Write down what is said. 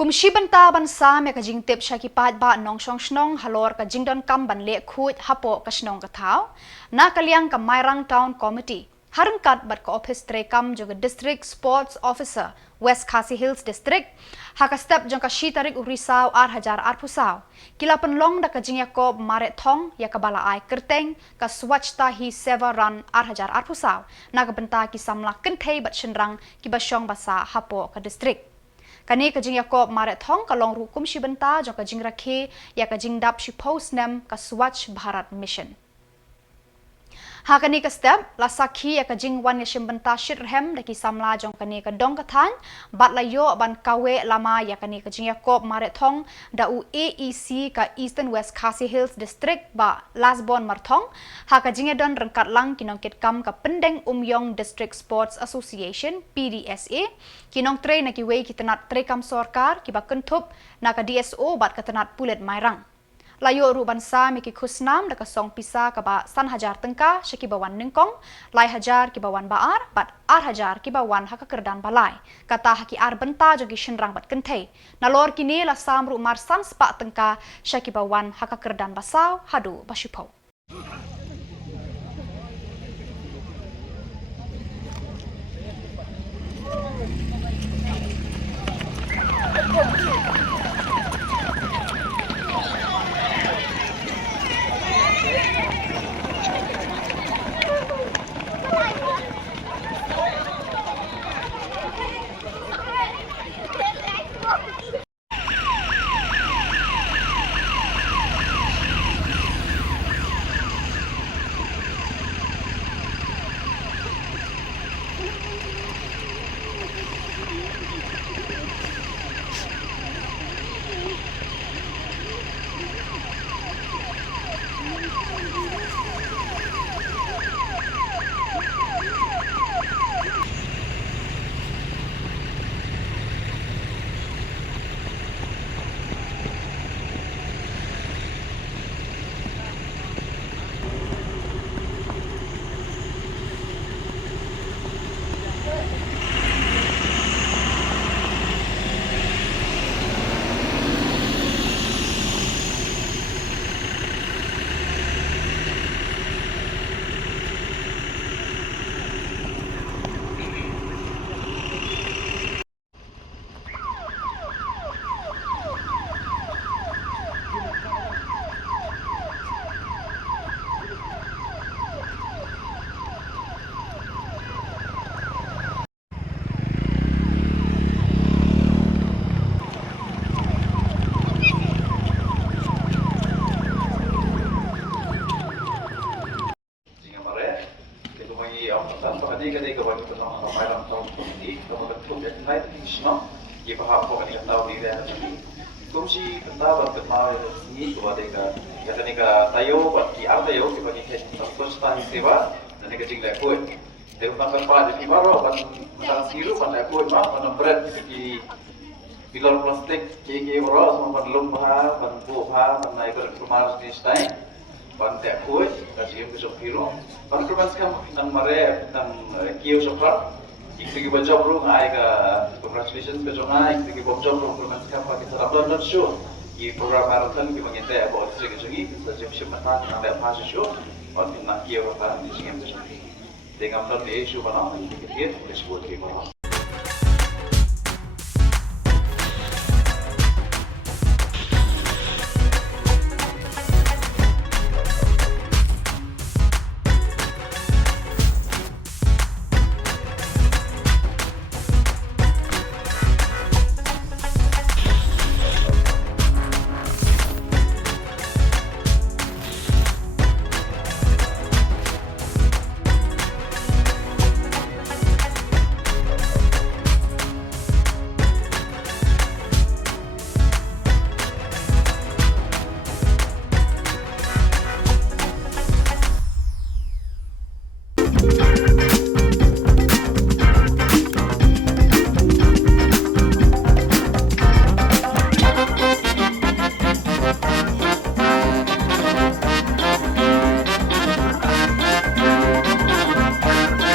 Kumshi bynta bansa me ka jingtip sya ki paidbah nongshong shnong halor ka jingdonkam ban Lehkhuid hapoh ka shnong ka thaw na ka liang ka Mairang Town Committee ryngkat bat ka Ophis treikam juga district sports officer West Khasi Hills district haka step jong ka tarik Risaw hajar pusaw kila Pynlong da ka Jingiakob Marehthong ya ka balai kyrteng ka Swachatta Hi Seva Run hajar pusaw na ka bynta ki Samla kenthei bat shenrang ki basyong basa hapoh ka district. Kani ka Jingiakob Marehthong ka long rukum si bynta jong ka jingrakhe ya ka jingdap si post nem ka Swach Bharat mission. Ha kani ka step la sakhi ya ka jingwan ya sim bynta shirhem da ki Samla jong kani ka dong ka than bat layo ban kawe lama ya kani ka Jingiakob Marehthong da u AEC ka Eastern West Khasi Hills district ba Lastborn Marthong ha ka jingedon ryngkat lang kinong kitkam ka pendeng umyong district sports association PDSA kinong train na ki wei ki tenat treikam sorkar ki ba kentup na ka DSO bat ka tenat pulet Mairang. Layo ru bansa mi ki khusnam da ka song pisa ka ba san hajar tengka syaki bawan ningkong lai hajar ki bawan baar bat hajar ki bawan haka kerdan balai kata haki bynta jogi shenrang bat kenthei nalor kini la sam ru mar san spa tengka syaki bawan haka kerdan basaw hadu basipo. Kadang Mairang Town Committee, kemudian tonight di Shillong, kita hapoh kan tahu di daerah ini. Kumsi tentang berkenal ini kepada kita tayo, bagi tayo kita ni Swachatta Hi Seva dan kita Lehkhuid. Dari tanggal pada di baru, pada tanggal siru pada Lehkhuid mah, pada berat di pilar plastik, Jingkordor, sama pada lumpah, pada buah, pada itu rumah di stain. Bantai Lehkhuid, kasih yang besok kilo. Pada kebanyakan tentang mareh, tentang kios sokrat. Ikut kita job room, congratulations ke jong ikut kita job room kebanyakan pakai sarap dan show. Di program marathon kita mengintai about district jongi, kita jadi semata dengan apa show. Pada tentang kios sokrat di sini besok. Dengan plan di show mana, kita disebut kita.